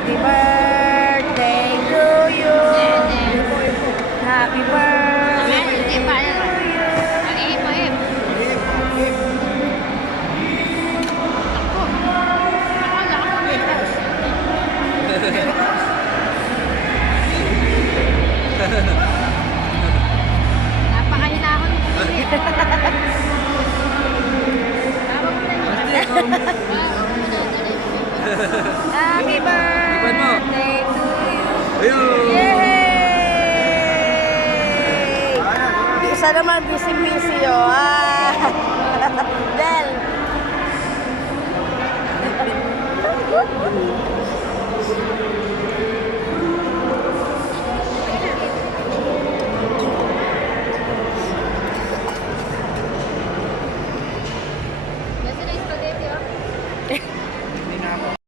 Happy birthday to you. Happy birthday to you. Napakahinahon mo kasi. Happy birthday to you. Ayun! Yay! Isa naman busy-busy Del.